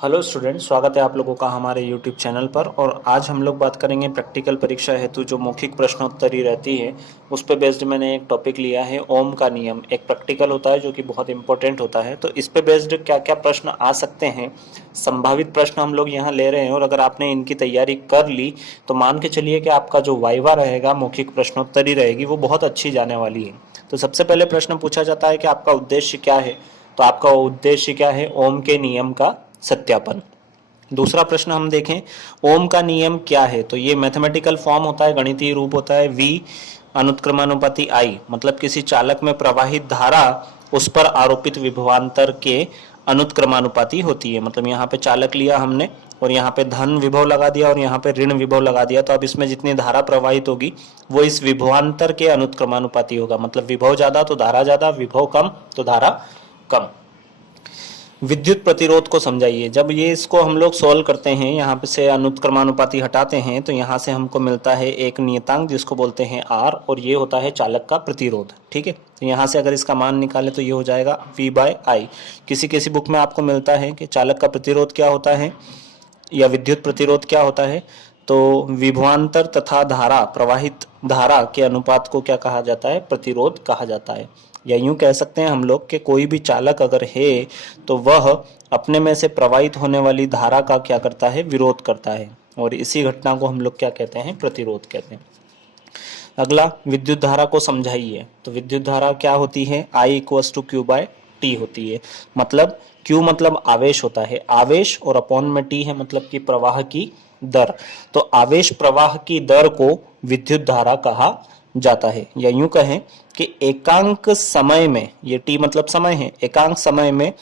Hello student, स्वागत है आप लोगों का हमारे यूट्यूब चैनल पर। और आज हम लोग बात करेंगे प्रैक्टिकल परीक्षा हेतु जो मौखिक प्रश्नोत्तरी रहती है उस पे बेस्ड मैंने एक टॉपिक लिया है ओम का नियम। एक प्रैक्टिकल होता है जो कि बहुत इंपॉर्टेंट होता है, तो इस पे बेस्ड क्या क्या प्रश्न आ सकते हैं, संभावित प्रश्न हम लोग यहाँ ले रहे हैं। और अगर आपने इनकी तैयारी कर ली तो मान के चलिए कि आपका जो वाइवा रहेगा, मौखिक प्रश्नोत्तरी रहेगी, वो बहुत अच्छी जाने वाली है। तो सबसे पहले प्रश्न पूछा जाता है कि आपका उद्देश्य क्या है। तो आपका उद्देश्य क्या है? ओम के नियम का सत्यापन। दूसरा प्रश्न हम देखें, ओम का नियम क्या है। तो ये मैथमेटिकल फॉर्म होता है, गणितीय रूप होता है V अनुत्क्रमानुपाती I, मतलब किसी चालक में प्रवाहित धारा उस पर आरोपित विभवांतर के अनुत्क्रमानुपाती होती है। मतलब यहाँ पे चालक लिया हमने और यहाँ पे धन विभव लगा दिया और यहाँ पे ऋण विभव लगा दिया, तो अब इसमें जितनी धारा प्रवाहित होगी वो इस विभवांतर के अनुत्क्रमानुपाती होगा। मतलब विभव ज्यादा तो धारा ज्यादा, विभव कम तो धारा कम। विद्युत प्रतिरोध को समझाइए। जब ये इसको हम लोग सॉल्व करते हैं, यहाँ पे से अनुत्क्रमानुपाती हटाते हैं तो यहाँ से हमको मिलता है एक नियतांक जिसको बोलते हैं R, और ये होता है चालक का प्रतिरोध। ठीक है, तो यहाँ से अगर इसका मान निकाले तो ये हो जाएगा V/I। किसी किसी बुक में आपको मिलता है कि चालक का प्रतिरोध क्या होता है या विद्युत प्रतिरोध क्या होता है, तो विभवांतर तथा धारा, प्रवाहित धारा के अनुपात को क्या कहा जाता है? प्रतिरोध कहा जाता है। या यूं कह सकते हैं हम लोग कि कोई भी चालक अगर है तो वह अपने में से प्रवाहित होने वाली धारा का क्या करता है? विरोध करता है, और इसी घटना को हम लोग क्या कहते हैं? प्रतिरोध कहते हैं। अगला, विद्युत धारा को समझाइए। तो विद्युत धारा क्या होती है? I = Q/T होती है। मतलब Q मतलब आवेश होता है, आवेश, और अपॉन में T है मतलब कि प्रवाह की दर। तो आवेश प्रवाह की दर को विद्युत धारा कहा जाता है। या यूं कहें कि एकांक समय में, ये T मतलब समय है, एकांक समय में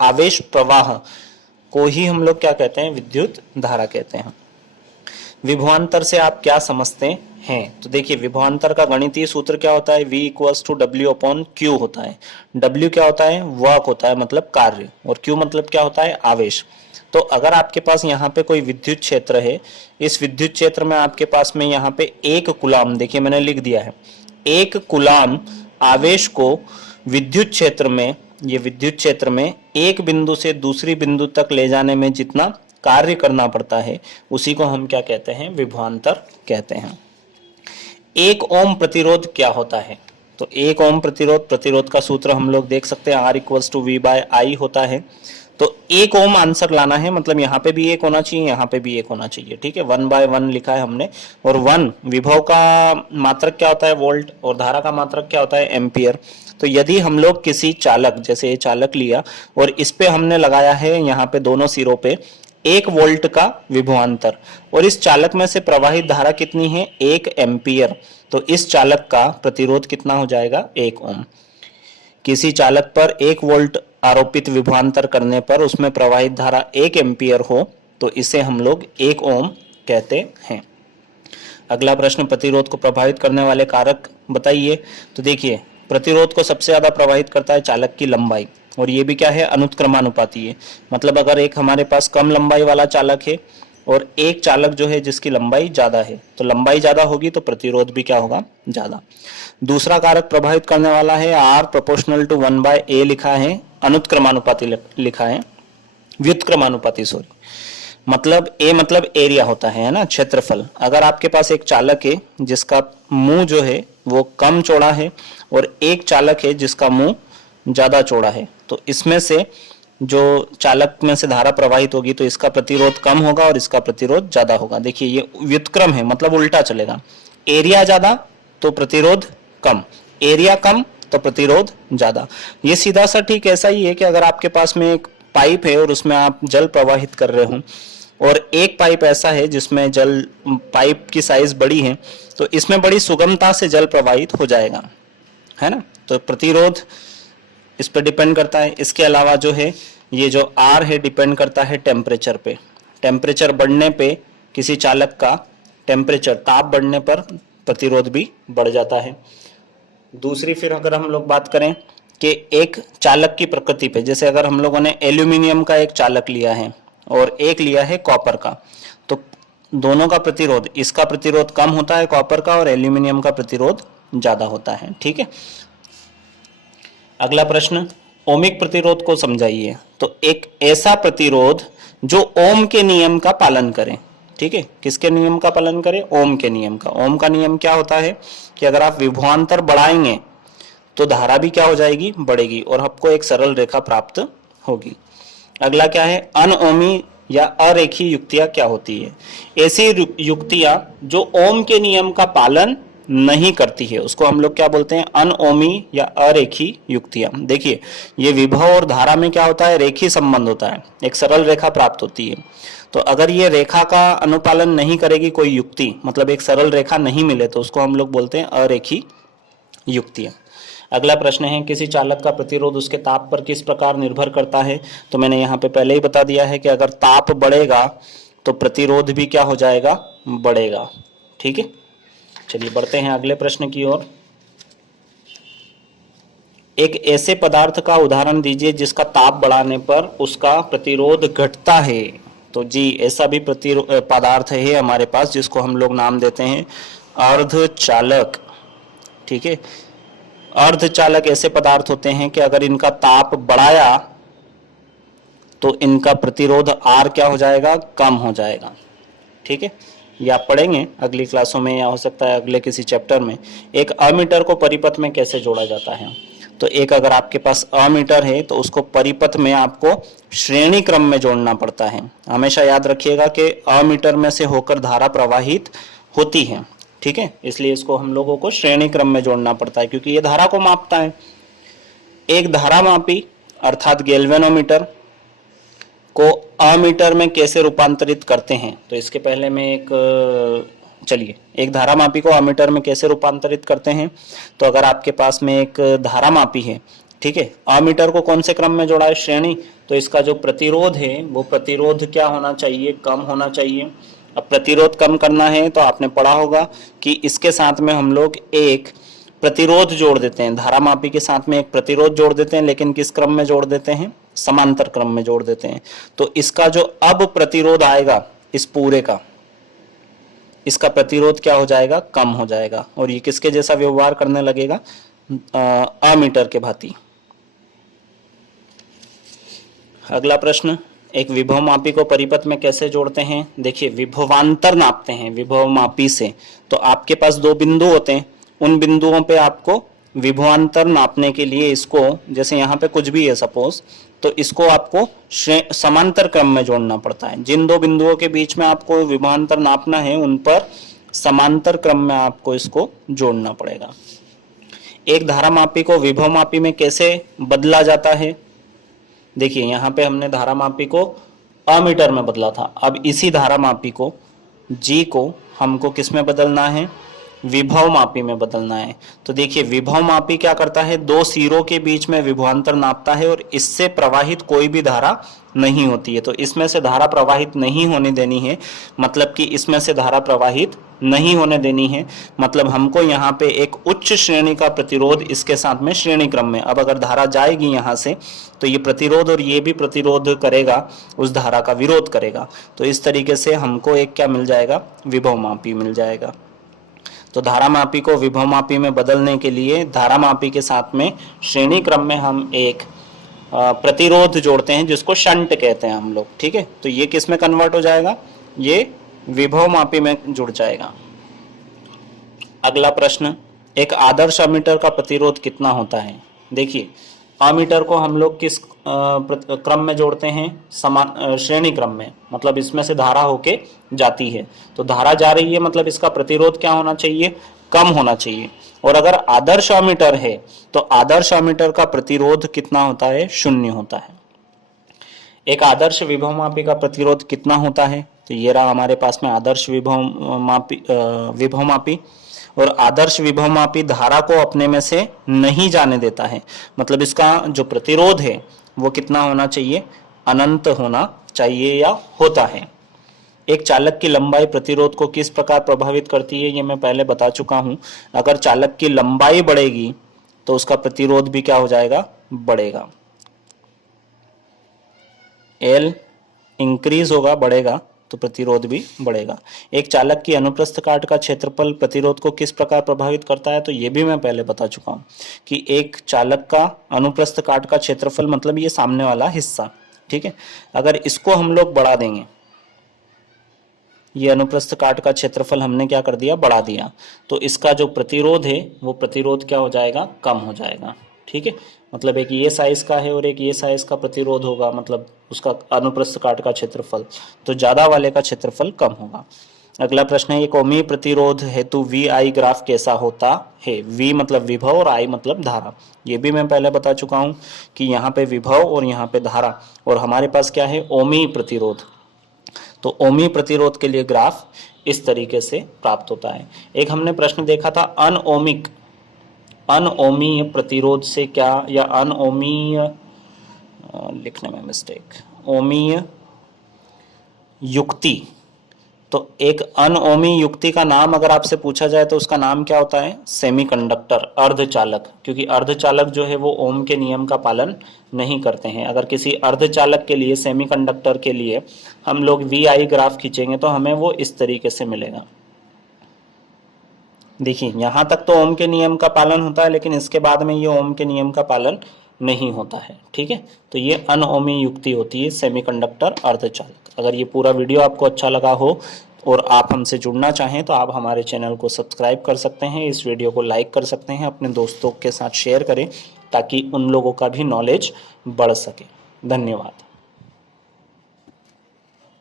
आवेश प्रवाह को ही हम लोग क्या कहते हैं? विद्युत धारा कहते हैं। विभवांतर से आप क्या समझते हैं? तो देखिए, विभवांतर का गणितीय सूत्र क्या होता है? V = W/Q होता है। W क्या होता है? वर्क होता है, मतलब कार्य, और Q मतलब क्या होता है? आवेश। तो अगर आपके पास यहाँ पे कोई विद्युत क्षेत्र है, इस विद्युत क्षेत्र में आपके पास में यहाँ पे 1 कूलाम, देखिए मैंने लिख दिया है, 1 कूलाम आवेश को विद्युत क्षेत्र में, ये विद्युत क्षेत्र में एक बिंदु से दूसरी बिंदु तक ले जाने में जितना कार्य करना पड़ता है उसी को हम क्या कहते हैं? विभवांतर कहते हैं। 1 ओम प्रतिरोध क्या होता है? तो 1 ओम प्रतिरोध का सूत्र हम लोग देख सकते हैं, R = V/I होता है। तो 1 ओम आंसर लाना है, मतलब यहाँ पे भी 1 होना चाहिए, यहाँ पे भी 1 होना चाहिए। ठीक है, 1/1 लिखा है हमने। और 1 विभव का मात्रक क्या होता है? वोल्ट, और धारा का मात्रक क्या होता है? एम्पियर। तो यदि हम लोग किसी चालक, जैसे ये चालक लिया और इस पे हमने लगाया है यहाँ पे दोनों सिरों पे 1 वोल्ट का विभवांतर, और इस चालक में से प्रवाहित धारा कितनी है? 1 एम्पियर। तो इस चालक का प्रतिरोध कितना हो जाएगा? 1 ओम। किसी चालक पर 1 वोल्ट आरोपित विभवांतर करने पर उसमें प्रवाहित धारा 1 एम्पियर हो तो इसे हम लोग 1 ओम कहते हैं। अगला प्रश्न, प्रतिरोध को प्रभावित करने वाले कारक बताइए। तो देखिए, प्रतिरोध को सबसे ज्यादा प्रभावित करता है चालक की लंबाई, और ये भी क्या है? अनुत्क्रमानुपाती है। मतलब अगर एक हमारे पास कम लंबाई वाला चालक है और एक चालक जो है जिसकी लंबाई ज्यादा है, तो लंबाई ज्यादा होगी तो प्रतिरोध भी क्या होगा? ज्यादा। दूसरा कारक प्रभावित करने वाला है R = 1/A लिखा है, अनुत्क्रमानुपाती लिखा है, व्युत्क्रमानुपाती सॉरी। मतलब A मतलब एरिया होता है ना, क्षेत्रफल। अगर आपके पास एक चालक है जिसका मुंह जो है वो कम चौड़ा है और एक चालक है जिसका मुंह ज्यादा चौड़ा है, तो इसमें से जो चालक में से धारा प्रवाहित होगी तो इसका प्रतिरोध कम होगा और इसका प्रतिरोध ज्यादा होगा। देखिए, ये व्युत्क्रम है, मतलब उल्टा चलेगा। एरिया ज्यादा तो प्रतिरोध कम, एरिया कम तो प्रतिरोध ज्यादा। ये सीधा सा ठीक ऐसा ही है कि अगर आपके पास में एक पाइप है और उसमें आप जल प्रवाहित कर रहे हो, और एक पाइप ऐसा है जिसमें जल, पाइप की साइज बड़ी है, तो इसमें बड़ी सुगमता से जल प्रवाहित हो जाएगा, है ना। तो प्रतिरोध इस पर डिपेंड करता है। इसके अलावा जो है ये जो R है डिपेंड करता है टेम्परेचर पे। टेम्परेचर बढ़ने पे किसी चालक का टेम्परेचर, ताप बढ़ने पर प्रतिरोध भी बढ़ जाता है। दूसरी फिर अगर हम लोग बात करें कि एक चालक की प्रकृति पे, जैसे अगर हम लोगों ने एल्यूमिनियम का एक चालक लिया है और एक लिया है कॉपर का, तो दोनों का प्रतिरोध, इसका प्रतिरोध कम होता है कॉपर का, और एल्यूमिनियम का प्रतिरोध ज्यादा होता है। ठीक है, अगला प्रश्न, ओमिक प्रतिरोध को समझाइए। तो एक ऐसा प्रतिरोध जो ओम के नियम का पालन करें। ठीक है, किसके नियम का पालन करें? ओम के नियम का। ओम का नियम क्या होता है कि अगर आप विभवांतर बढ़ाएंगे तो धारा भी क्या हो जाएगी? बढ़ेगी और आपको एक सरल रेखा प्राप्त होगी। अगला क्या है? अनओमी या अरेखीय युक्तियां क्या होती है? ऐसी युक्तियां जो ओम के नियम का पालन नहीं करती है उसको हम लोग क्या बोलते हैं? अनओमी या अरेखीय युक्तियां। देखिए, ये विभव और धारा में क्या होता है? रेखीय संबंध होता है, एक सरल रेखा प्राप्त होती है। तो अगर ये रेखा का अनुपालन नहीं करेगी कोई युक्ति, मतलब एक सरल रेखा नहीं मिले, तो उसको हम लोग बोलते हैं अरेखीय युक्तियां। अगला प्रश्न है, किसी चालक का प्रतिरोध उसके ताप पर किस प्रकार निर्भर करता है? तो मैंने यहाँ पे पहले ही बता दिया है कि अगर ताप बढ़ेगा तो प्रतिरोध भी क्या हो जाएगा? बढ़ेगा। ठीक है, चलिए बढ़ते हैं अगले प्रश्न की ओर। एक ऐसे पदार्थ का उदाहरण दीजिए जिसका ताप बढ़ाने पर उसका प्रतिरोध घटता है। तो जी, ऐसा भी पदार्थ है हमारे पास जिसको हम लोग नाम देते हैं अर्धचालक। ठीक है, अर्धचालक ऐसे पदार्थ होते हैं कि अगर इनका ताप बढ़ाया तो इनका प्रतिरोध R क्या हो जाएगा? कम हो जाएगा। ठीक है, या पढ़ेंगे अगली क्लासों में या हो सकता है अगले किसी चैप्टर में। एक अमीटर को परिपथ में कैसे जोड़ा जाता है? तो एक अगर आपके पास अमीटर है तो उसको परिपथ में आपको श्रेणी क्रम में जोड़ना पड़ता है। हमेशा याद रखिएगा कि अमीटर में से होकर धारा प्रवाहित होती है। ठीक है, इसलिए इसको हम लोगों को श्रेणी क्रम में जोड़ना पड़ता है क्योंकि ये धारा को मापता है। एक धारा मापी अर्थात गैल्वेनोमीटर को अमीटर में कैसे रूपांतरित करते हैं? तो इसके पहले मैं एक धारा मापी को अमीटर में कैसे रूपांतरित करते हैं? तो अगर आपके पास में एक धारा मापी है, ठीक है, अमीटर को कौन से क्रम में जोड़ा है? श्रेणी। तो इसका जो प्रतिरोध है वो प्रतिरोध क्या होना चाहिए? कम होना चाहिए। अब प्रतिरोध कम करना है तो आपने पढ़ा होगा कि इसके साथ में हम लोग एक प्रतिरोध जोड़ देते हैं, धारा मापी के साथ में एक प्रतिरोध जोड़ देते हैं, लेकिन किस क्रम में जोड़ देते हैं? समांतर क्रम में जोड़ देते हैं। तो इसका जो अब प्रतिरोध आएगा इस पूरे का, इसका प्रतिरोध क्या हो जाएगा? कम हो जाएगा और ये किसके जैसा व्यवहार करने लगेगा? अमीटर के भांति। अगला प्रश्न, एक विभव मापी को परिपथ में कैसे जोड़ते हैं? देखिए, विभवांतर नापते हैं विभव मापी से। तो आपके पास दो बिंदु होते हैं, उन बिंदुओं पे आपको विभवांतर नापने के लिए इसको, जैसे यहाँ पे कुछ भी है सपोज, तो इसको आपको समांतर क्रम में जोड़ना पड़ता है। जिन दो बिंदुओं के बीच में आपको विभवांतर नापना है उन पर समांतर क्रम में आपको इसको जोड़ना पड़ेगा। एक धारा मापी को विभव मापी में कैसे बदला जाता है? देखिए, यहाँ पे हमने धारा मापी को अमीटर में बदला था। अब इसी धारा मापी को G को हमको किस में बदलना है? विभव मापी में बदलना है। तो देखिए, विभव मापी क्या करता है? दो सिरों के बीच में विभवांतर नापता है और इससे प्रवाहित कोई भी धारा नहीं होती है। तो इसमें से धारा प्रवाहित नहीं होने देनी है, मतलब कि इसमें से धारा प्रवाहित नहीं होने देनी है, मतलब हमको यहाँ पे एक उच्च श्रेणी का प्रतिरोध इसके साथ में श्रेणी क्रम में, अब अगर धारा जाएगी यहाँ से तो ये प्रतिरोध और ये भी प्रतिरोध करेगा, उस धारा का विरोध करेगा। तो इस तरीके से हमको एक क्या मिल जाएगा? विभव मापी मिल जाएगा। तो धारा मापी को विभव मापी में बदलने के लिए धारा मापी के साथ में श्रेणी क्रम में हम एक प्रतिरोध जोड़ते हैं जिसको शंट कहते हैं हम लोग। ठीक है, तो ये किस में कन्वर्ट हो जाएगा? ये विभव मापी में जुड़ जाएगा। अगला प्रश्न, एक आदर्श अमीटर का प्रतिरोध कितना होता है? देखिए, अमीटर को हम लोग किस क्रम में जोड़ते हैं? समान श्रेणी क्रम में, मतलब इसमें से धारा होके जाती है। तो धारा जा रही है मतलब इसका प्रतिरोध क्या होना चाहिए? कम होना चाहिए। और अगर आदर्श अमीटर है तो आदर्श अमीटर का प्रतिरोध कितना होता है? 0 होता है। एक आदर्श विभव मापी का प्रतिरोध कितना होता है? तो ये रहा हमारे पास में आदर्श विभव मापी। और आदर्श विभव मापी धारा को अपने में से नहीं जाने देता है, मतलब इसका जो प्रतिरोध है वो कितना होना चाहिए? अनंत होना चाहिए या होता है। एक चालक की लंबाई प्रतिरोध को किस प्रकार प्रभावित करती है? ये मैं पहले बता चुका हूं। अगर चालक की लंबाई बढ़ेगी तो उसका प्रतिरोध भी क्या हो जाएगा? बढ़ेगा। L इंक्रीज होगा, बढ़ेगा, तो प्रतिरोध भी बढ़ेगा। एक चालक की अनुप्रस्थ काट का क्षेत्रफल प्रतिरोध को किस प्रकार प्रभावित करता है? तो ये भी मैं पहले बता चुका हूं कि एक चालक का अनुप्रस्थ काट का क्षेत्रफल मतलब ये सामने वाला हिस्सा, ठीक है। अगर इसको हम लोग बढ़ा देंगे, ये अनुप्रस्थ काट का क्षेत्रफल हमने क्या कर दिया, बढ़ा दिया, तो इसका जो प्रतिरोध है वो प्रतिरोध क्या हो जाएगा, कम हो जाएगा। ठीक है, मतलब एक ये साइज का है और एक ये साइज का प्रतिरोध होगा, मतलब उसका अनुप्रस्थ काट का क्षेत्रफल, तो ज्यादा वाले का क्षेत्रफल कम होगा। अगला प्रश्न है, एक ओमीय प्रतिरोध हेतु वी आई ग्राफ कैसा होता है। वी मतलब विभव और आई मतलब धारा। ये भी मैं पहले बता चुका हूं कि यहाँ पे विभव और यहाँ पे धारा, और हमारे पास क्या है, ओमीय प्रतिरोध। तो ओमीय प्रतिरोध के लिए ग्राफ इस तरीके से प्राप्त होता है। एक हमने प्रश्न देखा था अनओमीय प्रतिरोध से क्या, या अनओमीय, लिखने में मिस्टेक, ओमीय युक्ति। तो एक अनओमीय युक्ति का नाम अगर आपसे पूछा जाए तो उसका नाम क्या होता है, सेमीकंडक्टर, अर्धचालक, क्योंकि अर्धचालक जो है वो ओम के नियम का पालन नहीं करते हैं। अगर किसी अर्धचालक के लिए, सेमीकंडक्टर के लिए हम लोग वी आई ग्राफ खींचेंगे तो हमें वो इस तरीके से मिलेगा। देखिए यहां तक तो ओम के नियम का पालन होता है, लेकिन इसके बाद में ये ओम के नियम का पालन नहीं होता है। ठीक है, तो ये अनओमीय युक्ति होती है, सेमीकंडक्टर अर्धचालक। अगर ये पूरा वीडियो आपको अच्छा लगा हो और आप हमसे जुड़ना चाहें तो आप हमारे चैनल को सब्सक्राइब कर सकते हैं, इस वीडियो को लाइक कर सकते हैं, अपने दोस्तों के साथ शेयर करें ताकि उन लोगों का भी नॉलेज बढ़ सके। धन्यवाद।